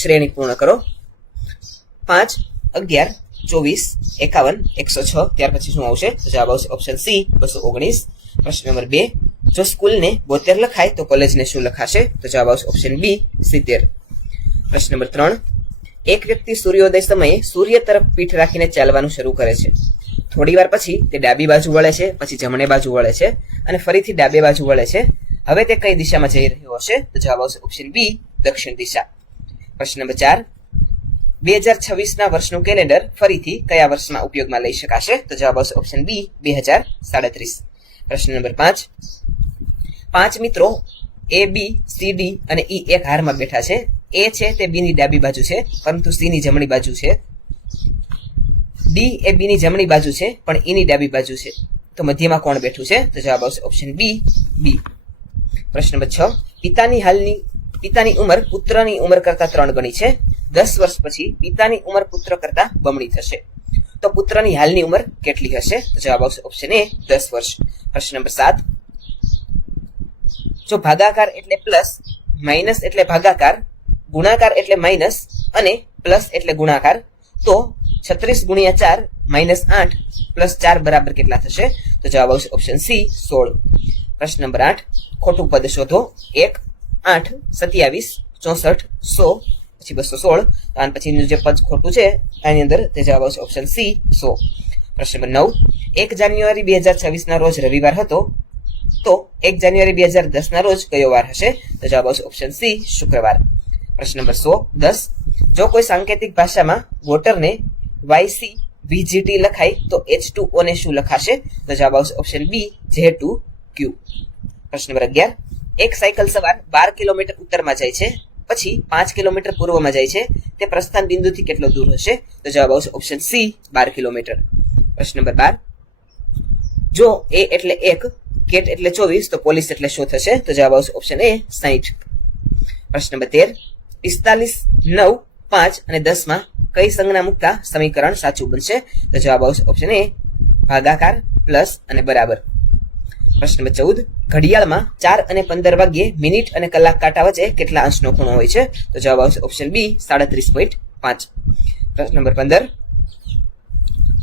શ્રેણી પૂર્ણ કરો. 5, 11, 24, 51, 106. ત્યાર પછી શું આવશે? તો જવાબ આવશે ઓપ્શન સી 219. પ્રશ્ન નંબર 2, જો સ્કૂલને 72 લખાય તો કોલેજને શું લખાશે? તો જવાબ આવશે ઓપ્શન બી 70. પ્રશ્ન નંબર 3, એક વ્યક્તિ સૂર્યોદય સમયે સૂર્ય તરફ પીઠ રાખીને ચાલવાનું શરૂ કરે છે. થોડી વાર પછી તે ડાબી બાજુ વળે છે, પછી જમણે બાજુ વળે છે અને ફરીથી ડાબે બાજુ વળે છે. હવે તે કઈ દિશામાં જઈ રહ્યો હશે? તો જવાબ આવશે ઓપ્શન બી દક્ષિણ દિશા. પ્રશ્ન નંબર 4, 2026ના વર્ષનું કેલેન્ડર ફરીથી કયા વર્ષમાં ઉપયોગમાં લઈ શકાશે? તો જવાબ આવશે ઓપ્શન બી 2037. પ્રશ્ન નંબર 5, 5 મિત્રો એ, બી, સી, ડી અને ઈ એક હારમાં બેઠા છે. એ છે તે બી ની ડાબી બાજુ છે પરંતુ સી ની જમણી બાજુ છે. ડી એ બી ની જમણી બાજુ છે પણ ઈ ની ડાબી બાજુ છે. તો મધ્યમાં કોણ બેઠું છે? તો જવાબ આવશે ઓપ્શન બી બી. પ્રશ્ન નંબર 6, પિતાની ઉંમર પુત્રની ઉંમર કરતા 3 ગણી છે. 10 વર્ષ પછી પિતાની ઉંમર પુત્ર કરતા બમણી થશે. તો પુત્રની હાલની ઉંમર કેટલી હશે? તો જવાબ આવશે ઓપ્શન એ 10 વર્ષ. પ્રશ્ન નંબર 7, જો ભાગાકાર એટલે પ્લસ, માઇનસ એટલે ભાગાકાર, ગુણાકાર એટલે માઇનસ અને પ્લસ એટલે ગુણાકાર, તો 36 ગુણ્યા 4 માઇનસ 8 પ્લસ 4 બરાબર કેટલા થશે? તો જવાબ આવશે ઓપ્શન સી 16. પ્રશ્ન નંબર 8, ખોટું પદ શોધો. 1, 8, 27, 64, 100 પછી 216. આના પછીનું જે પદ ખોટું છે આની અંદર તે જવાબ આવશે ઓપ્શન સી 100. પ્રશ્ન નંબર 9, 1 જાન્યુઆરી 2026 ના રોજ રવિવાર હતો તો 1 જાન્યુઆરી 2010 ના રોજ કયો વાર હશે? તો જવાબ આવશે ઓપ્શન સી શુક્રવાર. પ્રશ્ન નંબર 10, જો કોઈ સાંકેતિક ભાષામાં વોટરને YCVGT લખાય તો H2O ને શું લખાશે? તો જવાબ આવશે ઓપ્શન બી J2Q. પ્રશ્ન નંબર 11, એક સાયકલ સવાર 12 કિલોમીટર ઉત્તરમાં જાય છે પછી 5 કિલોમીટર પૂર્વમાં જાય છે. તે પ્રસ્થાન બિંદુથી કેટલો દૂર હશે? તો જવાબ આવશે ઓપ્શન સી 12 કિલોમીટર. પ્રશ્ન નંબર 12, જો એ એટલે 1, કેટ એટલે 24 તો પોલીસ એટલે શું થશે? તો જવાબ આવશે ઓપ્શન એ 60. પ્રશ્ન નંબર 13, 45, 9, 5 અને 10 માં કઈ સંજ્ઞા મૂકતા સમીકરણ સાચું બનશે? તો જવાબ આવશે ઓપ્શન એ ભાગાકાર, પ્લસ અને બરાબર. પ્રશ્ન નંબર 14, ઘડિયાળમાં 4 અને 15 વાગ્યે મિનિટ અને કલાક કાંટા વચ્ચે કેટલા અંશનો ખૂણો હોય છે? તો જવાબ આવશે ઓપ્શન બી 37.5. પ્રશ્ન નંબર 15,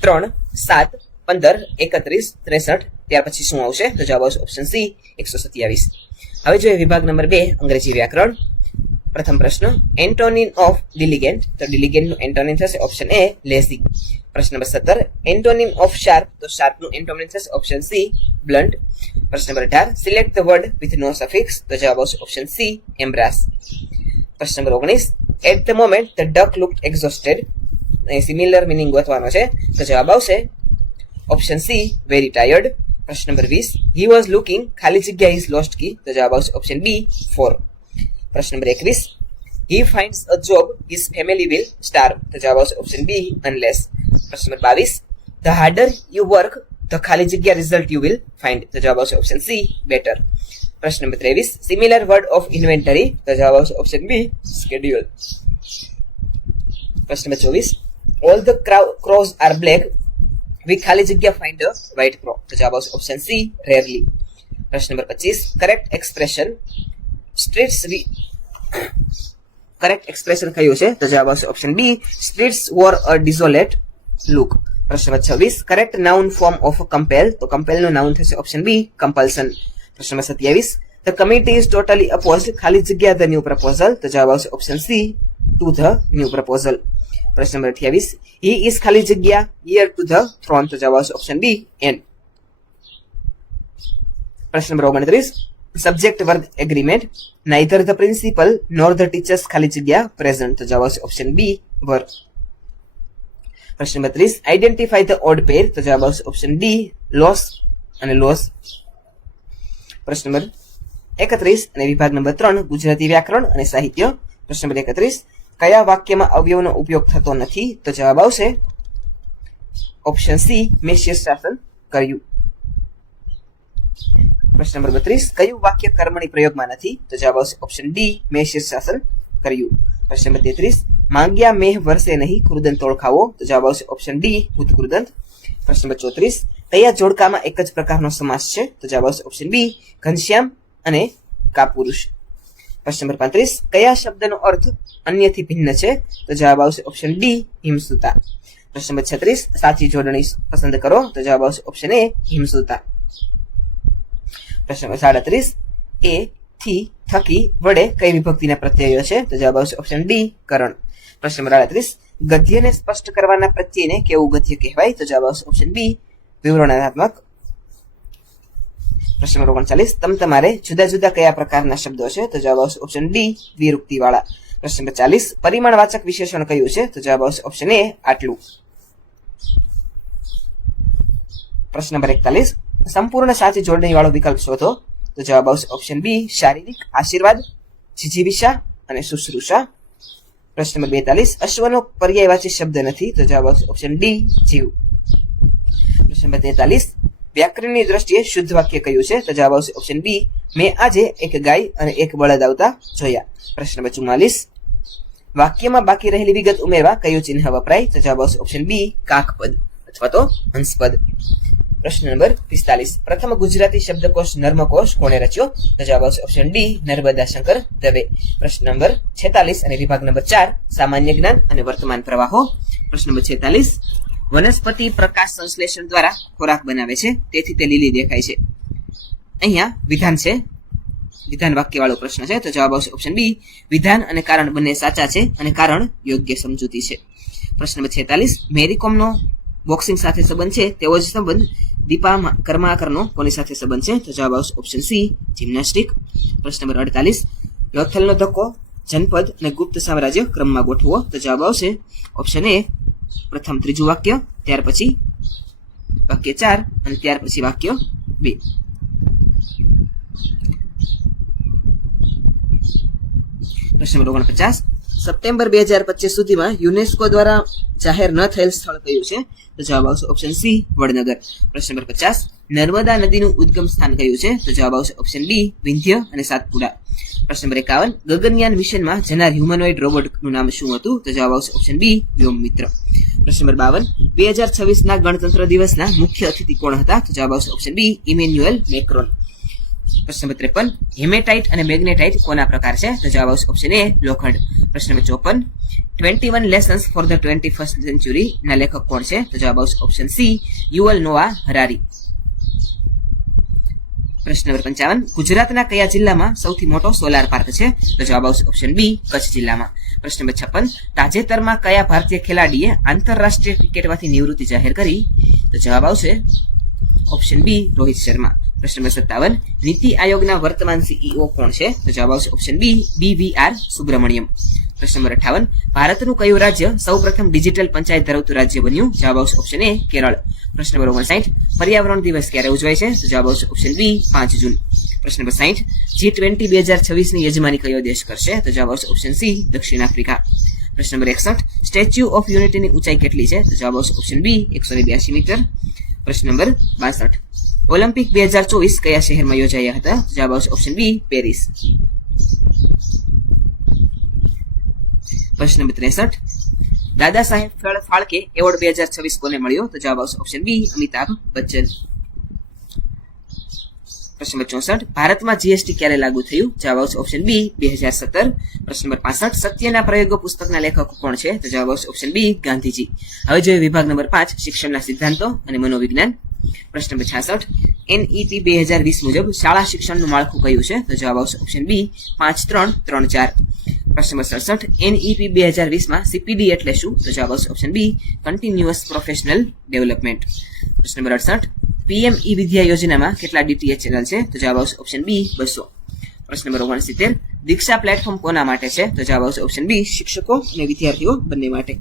3, 7, 15, 31, 63. ત્યાર પછી શું આવશે? તો જવાબ આવશે ઓપ્શન સી 127. હવે જોઈએ વિભાગ નંબર 2 અંગ્રેજી વ્યાકરણ. પ્રથમ પ્રશ્ન, એન્ટોનિમ ઓફ ડિલિગેન્ટ. તો ડિલિગેન્ટનું એન્ટોનિમ થશે ઓપ્શન એ લેઝી. પ્રશ્ન નંબર 17, એન્ટોનિમ ઓફ શાર્પ. તો શાર્પનું એન્ટોનિમ થશે ઓપ્શન સી બ્લન્ટ. પ્રશ્ન નંબર 18, select the word with no suffix. તો જવાબ આવશે ઓપ્શન સી એમ્બ્રાસ. પ્રશ્ન નંબર 19, at the moment the duck looked exhausted. Similar meaning ગોતવાનો છે. તો જવાબ આવશે ઓપ્શન સી વેરી ટાયર્ડ. પ્રશ્ન નંબર 20, હી વોઝ લુકિંગ ખાલી જગ્યા ઇઝ લોસ્ટ કી. તો જવાબ આવશે ઓપ્શન બી 4. પ્રશ્ન નંબર 21, he finds a job his family will starve. તો જવાબ આવશે ઓપ્શન બી અનલેસ. પ્રશ્ન નંબર 22, the harder you work the ખાલી જગ્યા રિઝલ્ટ યુ વિલ ફાઇન્ડ. તો જવાબ આવશે ઓપ્શન સી બેટર. પ્રશ્ન નંબર 23, સિમિલર વર્ડ ઓફ ઇન્વેન્ટરી. તો જવાબ આવશે ઓપ્શન બી સ્કેડ્યુલ. પ્રશ્ન નંબર 24, all the crows are black we ખાલી જગ્યા ફાઇન્ડ અ વ્હાઇટ ક્રો. તો જવાબ આવશે ઓપ્શન સી રેરલી. પ્રશ્ન નંબર 25, correct expression streets correct expression કયું છે? તો જવાબ આવશે option B streets wore a desolate look. પ્રશ્ન નંબર 26, correct noun form of compel. તો કમ્પેલ નું નાઉન થશે ઓપ્શન બી કમ્પલ્સન. પ્રશ્ન નંબર 27, the committee is totally opposed ખાલી જગ્યા ધ ન્યુ પ્રપોઝલ. તો જવાબ આવશે option C to the new proposal. પ્રશ્ન નંબર 28, હી ઇઝ ખાલી જગ્યા હિયર ટુ ધ થ્રોન. તો જવાબ આવશે ઓપ્શન બી એન. પ્રશ્ન નંબર 29, subject verb agreement. Neither the principal nor the teachers ખાલી જગ્યા પ્રેઝન્ટ. તો જવાબ આવશે ઓપ્શન બી વર. પ્રશ્ન નંબર 30, આઈડેન્ટિફાઈ ધ ઓડ પેર. તો જવાબ આવશે ઓપ્શન ડી લોસ અને લોસ. પ્રશ્ન નંબર 31 અને વિભાગ નંબર 3 ગુજરાતી વ્યાકરણ અને સાહિત્ય. પ્રશ્ન નંબર 31, કયા વાક્યમાં અવયવનો ઉપયોગ થતો નથી? તો જવાબ આવશે ઓપ્શન સી મેં શીર્ષાસન કર્યું. પ્રશ્ન નંબર 32, કયું વાક્ય કર્મણી પ્રયોગમાં નથી? તો જવાબ આવશે ઓપ્શન ડી મેં શીર્ષાસન કર્યું. પ્રશ્ન નંબર 33, માંગ્યા મેહ વર્ષે નહીં કૃદંત ઓળખાવો. તો જવાબ આવશે ઓપ્શન ડી ભૂતકૃદંત. પ્રશ્ન નંબર 34, કયા જોડકામાં એક જ પ્રકારનો સમાસ છે? તો જવાબ આવશે ઓપ્શન બી ઘનશ્યામ અને કાપુરુષ. પ્રશ્ન નંબર 35 કયા શબ્દનો અર્થ અન્યથી ભિન્ન છે? તો જવાબ આવશે ઓપ્શન ડી હિમસુતા. પ્રશ્ન નંબર 36 સાચી જોડણી પસંદ કરો. તો જવાબ આવશે ઓપ્શન એ હિમસુતા. પ્રશ્ન નંબર 37 એ થી થકી વડે કઈ વિભક્તિના પ્રત્યયો છે? તો જવાબ આવશે ઓપ્શન ડી કરણ. પ્રશ્ન નંબર 38 ગદ્યને સ્પષ્ટ કરવાના પ્રત્યયને કેવું ગદ્ય કહેવાય? તો જવાબ આવશે ઓપ્શન બી વિવરણાત્મક. પ્રશ્ન નંબર 39 તમારે જુદા જુદા કયા પ્રકારના શબ્દો છે? તો જવાબ આવશે ઓપ્શન ડી વિરુક્તિ વાળા. પ્રશ્ન નંબર 40 પરિમાણવાચક વિશેષણ કયું છે? તો જવાબ આવશે ઓપ્શન એ આટલું. પ્રશ્ન નંબર 41 સંપૂર્ણ સાચી જોડણી વાળો વિકલ્પ શોધો. તો જવાબ આવશે ઓપ્શન બી શારીરિક, આશીર્વાદ, જીજીવિષા અને શુશ્રુષા. પ્રશ્ન નંબર 42 અશ્વનો પર્યાયવાચી શબ્દ નથી. તો જવાબ આવશે ઓપ્શન ડી જીવ. પ્રશ્ન નંબર 43 વ્યાકરણની દ્રષ્ટિએ શુદ્ધ વાક્ય કયું છે? તો જવાબ આવશે ઓપ્શન બી મેં આજે એક ગાય અને એક બળદ આવતા જોયા. પ્રશ્ન નંબર 44 વાક્યમાં બાકી રહેલી વિગત ઉમેરવા કયું ચિહ્ન વપરાય? તો જવાબ આવશે ઓપ્શન બી કાકપદ અથવા તો હંસપદ. પ્રશ્ન નંબર 45 પ્રથમ ગુજરાતી શબ્દકોશ નર્મકોશ કોણે રચ્યો? તો જવાબ આવશે ઓપ્શન ડી નર્મદા શંકર દવે. પ્રશ્ન નંબર 46 અને વિભાગ નંબર 4 સામાન્ય જ્ઞાન અને વર્તમાન પ્રવાહો. પ્રશ્ન નંબર 46 વનસ્પતિ પ્રકાશ સંશ્લેષણ દ્વારા ખોરાક બનાવે છે તેથી તે લીલી દેખાય છે. અહીંયા વિધાન છે, વિધાન વાક્ય વાળો પ્રશ્ન છે. તો જવાબ આવશે ઓપ્શન બી વિધાન અને કારણ બંને સાચા છે અને કારણ યોગ્ય સમજૂતી છે. પ્રશ્ન નંબર 46 મેરીકોમનો બોક્સિંગ સાથે સંબંધ છે તેવો જ સંબંધ દીપા કર્માકરનો કોની સાથે સંબંધ છે? તો જવાબ આવશે ઓપ્શન સી જિમ્નાસ્ટિક. પ્રશ્ન નંબર 48 લોથલનો ધક્કો જનપદ અને ગુપ્ત સામ્રાજ્ય ક્રમમાં ગોઠવો. તો જવાબ આવશે ઓપ્શન એ પ્રથમ ત્રીજું વાક્ય, ત્યાર પછી વાક્ય 4 અને ત્યાર પછી વાક્ય 2. પ્રશ્ન નંબર 49 સપ્ટેમ્બર 2025 સુધીમાં યુનેસ્કો દ્વારા જાહેર ન થયેલ સ્થળ કયું છે? તો જવાબ આવશે ઓપ્શન સી વડનગર. પ્રશ્ન નંબર 50 નર્મદા નદીનું ઉદ્ગમ સ્થાન કયું છે? તો જવાબ આવશે ઓપ્શન ડી વિંધ્ય અને સાતપુડા. પ્રશ્ન નંબર 51 ગગનયાન મિશનમાં જનાર હ્યુમનોઇડ રોબોટનું નામ શું હતું? તો જવાબ આવશે ઓપ્શન બી વ્યોમમિત્ર. પ્રશ્ન નંબર 52 2026 ગણતંત્ર દિવસના મુખ્ય અતિથિ કોણ હતા? તો જવાબ આવશે ઓપ્શન બી ઇમેન્યુએલ મેક્રોન. પ્રશ્ન નંબર 53 હેમેટાઇટ અને મેગ્નેટાઇટ કોના પ્રકાર છે? તો જવાબ આવશે ઓપ્શન એ લોખંડ. પ્રશ્ન નંબર 54 21 lessons for the 21st century ના લેખક કોણ છે? તો જવાબ આવશે ઓપ્શન સી યુવલ નોઆ હરારી. પ્રશ્ન નંબર 55 ગુજરાતના કયા જિલ્લામાં સૌથી મોટો સોલાર પાર્ક છે? તો જવાબ આવશે ઓપ્શન બી કચ્છ જિલ્લામાં. પ્રશ્ન નંબર 56 તાજેતરમાં કયા ભારતીય ખેલાડીએ આંતરરાષ્ટ્રીય ક્રિકેટમાંથી નિવૃત્તિ જાહેર કરી? તો જવાબ આવશે ઓપ્શન બી રોહિત શર્મા. પ્રશ્ન નંબર 57 નીતિ આયોગના વર્તમાન સીઈઓ કોણ છે? તો જવાબ આવશે ઓપ્શન બી BVR સુબ્રમણ્યમ. પ્રશ્ન નંબર 58 ભારતનું કયું રાજ્ય સૌપ્રથમ ડિજિટલ પંચાયત ધરાવતું રાજ્ય બન્યું? જવાબ આવશે ઓપ્શન એ કેરળ. પ્રશ્ન નંબર 59 પર્યાવરણ દિવસ ક્યારે ઉજવાય છે? તો જવાબ આવશે ઓપ્શન બી 5 જૂન. પ્રશ્ન નંબર 60 G20 2026 ની યજમાની કયો દેશ કરશે? તો જવાબ આવશે ઓપ્શન સી દક્ષિણ આફ્રિકા. પ્રશ્ન નંબર 61 સ્ટેચ્યુ ઓફ યુનિટીની ઊંચાઈ કેટલી છે? તો જવાબ આવશે ઓપ્શન બી 182 મીટર. પ્રશ્ન નંબર 62 ઓલિમ્પિક 2024 કયા શહેરમાં યોજાયા હતા? જવાબ આવશે ઓપ્શન બી પેરિસ. પ્રશ્ન નંબર 63 દાદા સાહેબ ફાળકે એવોર્ડ 2026 કોને મળ્યો? તો જવાબ આવશે ઓપ્શન બી અમિતાભ બચ્ચન. પ્રશ્ન નંબર 64 ભારતમાં જીએસટી ક્યારે લાગુ થયું? જવાબ આવશે ઓપ્શન બી 2017. પ્રશ્ન નંબર 65 સત્યના પ્રયોગો પુસ્તકના લેખક કોણ છે? તો જવાબ આવશે ઓપ્શન બી ગાંધીજી. હવે જોઈએ વિભાગ નંબર 5 શિક્ષણના સિદ્ધાંતો અને મનોવિજ્ઞાન. પ્રશ્ન નંબર 66 NEP 2020 મુજબ શાળા શિક્ષણનું માળખું કયું છે? તો જવાબ આવશે ઓપ્શન બી 5-3-3-4. પ્રશ્ન નંબર 67 NEP 2020 માં CPD એટલે શું? તો જવાબ આવશે option B continuous professional development. પ્રશ્ન નંબર 68 PM વિદ્યા યોજનામાં કેટલા DTH ચેનલ છે? તો જવાબ આવશે ઓપ્શન બી 200. પ્રશ્ન નંબર 69 દીક્ષા પ્લેટફોર્મ કોના માટે છે? તો જવાબ આવશે ઓપ્શન બી શિક્ષકો અને વિદ્યાર્થીઓ બંને માટે.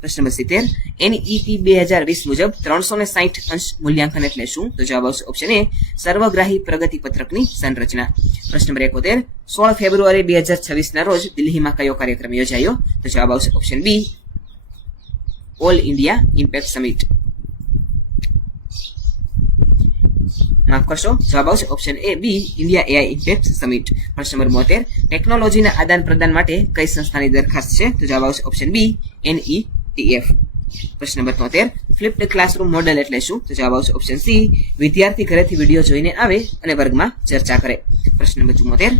પ્રશ્ન નંબર 70 NEP 2020 મુજબ 360 અંશ મૂલ્યાંકન એટલે શું? તો જવાબ આવશે ઓપ્શન એ સર્વગ્રાહી પ્રગતિ પત્રકની સંરચના. પ્રશ્ન નંબર 71 16 ફેબ્રુઆરી 2026 ના રોજ દિલ્હીમાં કયો કાર્યક્રમ યોજાયો? તો જવાબ આવશે option B All India Impact Summit. માફ કરશો, જવાબ આવશે option A B India AI impact summit. પ્રશ્ન નંબર 72 ટેકનોલોજીના આદાન પ્રદાન માટે કઈ સંસ્થાની દરખાસ્ત છે? તો જવાબ આવશે ઓપ્શન બી NETF. પ્રશ્ન નંબર 73 ફ્લિપ્ડ ક્લાસરૂમ મોડેલ એટલે શું? તો જવાબ આવશે ઓપ્શન સી વિદ્યાર્થી ઘરેથી વિડીયો જોઈને આવે અને વર્ગમાં ચર્ચા કરે. પ્રશ્ન નંબર 74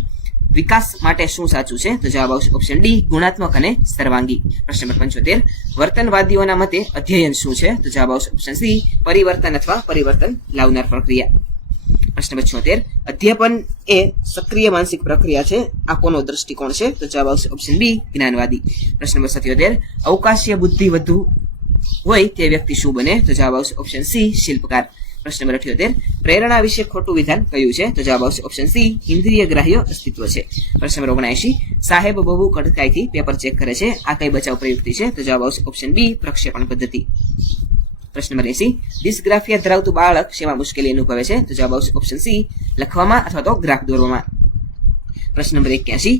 વિકાસ માટે શું સાચું છે? તો જવાબ આવશે ઓપ્શન ડી, ગુણાત્મક અને સર્વાંગી. પ્રશ્ન નંબર 75, વર્તનવાદીઓના મતે અધ્યયન શું છે? તો જવાબ આવશે ઓપ્શન સી, પરિવર્તન અથવા પરિવર્તન લાવનાર પ્રક્રિયા. પ્રશ્ન નંબર 76, અધ્યાપન એ સક્રિય માનસિક પ્રક્રિયા છે, આ કોનો દ્રષ્ટિકોણ છે? તો જવાબ આવશે ઓપ્શન બી, જ્ઞાનવાદી. પ્રશ્ન નંબર 77, અવકાશીય બુદ્ધિ વધુ હોય તે વ્યક્તિ શું બને? તો જવાબ આવશે ઓપ્શન સી, શિલ્પકાર. પ્રશ્ન નંબર 78, પ્રેરણા વિશે ખોટું વિધાન કયું છે? તો જવાબ આવશે ઓપ્શન સી, ઇન્દ્રિય ગ્રાહ્ય અસ્તિત્વ છે. પ્રશ્ન નંબર 79, સાહેબ બહુ કડકાઈથી પેપર ચેક કરે છે, આ કઈ બચાવ પ્રયુક્તિ છે? તો જવાબ આવશે ઓપ્શન બી, પ્રક્ષેપણ પદ્ધતિ. પ્રશ્ન નંબર 80, ડિસ્ગ્રાફિયા ધરાવતું બાળક શેમાં મુશ્કેલી અનુભવે છે? તો જવાબ આવશે ઓપ્શન સી, લખવામાં અથવા તો ગ્રાફ દોરવામાં. પ્રશ્ન નંબર 81,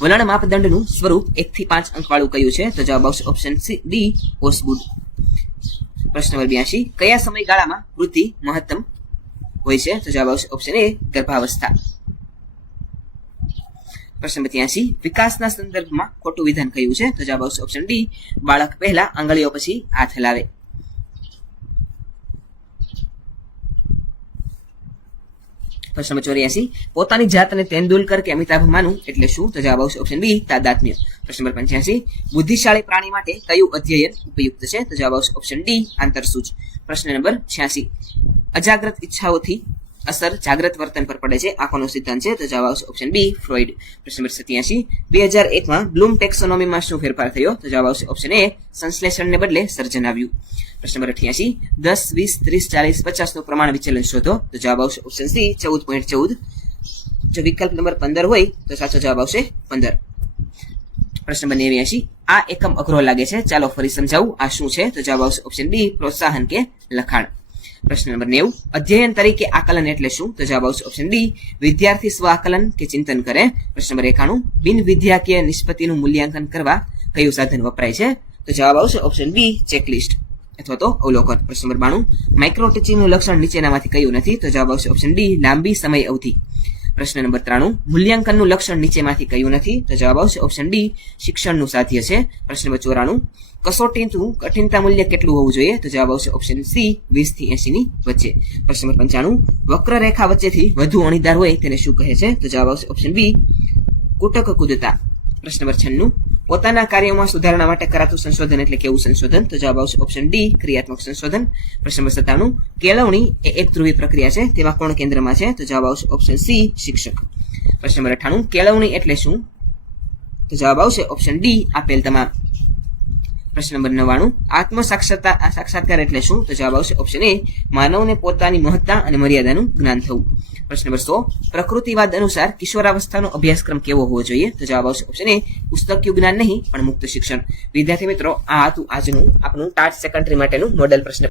વલણ માપદંડનું સ્વરૂપ 1 થી 5 અંક વાળું કયું છે? તો જવાબ આવશે ઓપ્શન સી, ડી, ઓસગુડ. પ્રશ્ન નંબર 82, કયા સમયગાળામાં વૃદ્ધિ મહત્તમ હોય છે? તો જવાબ આવશે ઓપ્શન એ, ગર્ભાવસ્થા. પ્રશ્ન નંબર 83, વિકાસના સંદર્ભમાં ખોટું વિધાન કયું છે? તો જવાબ આવશે ઓપ્શન ડી, બાળક પહેલા આંગળીઓ પછી હાથ હલાવે. પ્રશ્ન નંબર 84, પોતાની જાતને તેંડુલકર કે અમિતાભ માનું એટલે શું? તો જવાબ આવશે ઓપ્શન બી, તાદાત્મ્ય. પ્રશ્ન નંબર 85, બુદ્ધિશાળી પ્રાણી માટે કયું અધ્યયન ઉપયુક્ત છે? તો જવાબ આવશે ઓપ્શન ડી, આંતરસૂજ. પ્રશ્ન નંબર 86, અજાગ્રત ઈચ્છાઓથી અસર જાગ્રત વર્તન પર પડે છે, આ કોનો સિદ્ધાંત છે? તો જવાબ આવશે ઓપ્શન બી, ફ્રોઇડ. પ્રશ્ન નંબર 87, 2001માં બ્લૂમ ટેક્સોનોમીમાં શું ફેરફાર થયો? તો જવાબ આવશે ઓપ્શન એ, સંશ્લેષણને બદલે સર્જન આવ્યું. પ્રશ્ન નંબર 88, 10, 20, 30, 40, 50 નું પ્રમાણ વિચલન શોધો. તો જવાબ આવશે ઓપ્શન સી, 14.14. જો વિકલ્પ નંબર 15 હોય તો સાચો જવાબ આવશે 15. પ્રશ્ન નંબર 89, આ એકમ અઘરો લાગે છે, ચાલો ફરી સમજાવું, આ શું છે? તો જવાબ આવશે ઓપ્શન બી, પ્રોત્સાહન કે લખાણ. પ્રશ્ન નંબર 90, અધ્યયન તરીકે આકલન એટલે શું? તો જવાબ આવશે ઓપ્શન ડી, વિદ્યાર્થી સ્વ આકલન કે ચિંતન કરે. પ્રશ્ન નંબર 91, બિન વિદ્યાકીય નિષ્પત્તિનું મૂલ્યાંકન કરવા કયું સાધન વપરાય છે? તો જવાબ આવશે ઓપ્શન બી, ચેકલિસ્ટ અથવા તો અવલોકન. પ્રશ્ન નંબર 92, માઇક્રો ટીચિંગનું લક્ષણ નીચેનામાંથી કયું નથી? તો જવાબ આવશે ઓપ્શન ડી, લાંબી સમય અવધિ. પ્રશ્ન નંબર 93, મૂલ્યાંકનનું લક્ષણ નીચેમાંથી કયું નથી? તો જવાબ આવશે ઓપ્શન ડી, શિક્ષણનું સાધ્ય છે. પ્રશ્ન નંબર 94, કસોટીનું કઠિનતા મૂલ્ય કેટલું હોવું જોઈએ? તો જવાબ આવશે ઓપ્શન સી, 20 થી 80 ની વચ્ચે. પ્રશ્ન નંબર 95, વક્રરેખા વચ્ચેથી વધુ અણીદાર હોય તેને શું કહે છે? તો જવાબ આવશે ઓપ્શન બી, કુટક કુદતા. પ્રશ્ન નંબર 96, પોતાના કાર્યોમાં સુધારણા માટે કરાતું સંશોધન એટલે કેવું સંશોધન? તો જવાબ આવશે ઓપ્શન ડી, ક્રિયાત્મક સંશોધન. પ્રશ્ન નંબર 97, કેળવણી એ એક ધ્રુવી પ્રક્રિયા છે, તેમાં કોણ કેન્દ્રમાં છે? તો જવાબ આવશે ઓપ્શન સી, શિક્ષક. પ્રશ્ન નંબર 98, કેળવણી એટલે શું? તો જવાબ આવશે ઓપ્શન ડી, આપેલ તમામ. પ્રશ્ન નંબર 99, આત્મ સાક્ષાત્કાર એટલે શું? તો જવાબ આવશે ઓપ્શન એ, માનવને પોતાની મહત્તા અને મર્યાદાનું જ્ઞાન થવું. પ્રશ્ન નંબર 100, પ્રકૃતિવાદ અનુસાર કિશોરાવસ્થાનો અભ્યાસક્રમ કેવો હોવો જોઈએ? તો જવાબ આવશે ઓપ્શન એ, પુસ્તકીય જ્ઞાન નહીં પણ મુક્ત શિક્ષણ. વિદ્યાર્થી મિત્રો, આ હતું આજનું આપણું ટાટ સેકન્ડરી માટેનું મોડેલ પ્રશ્ન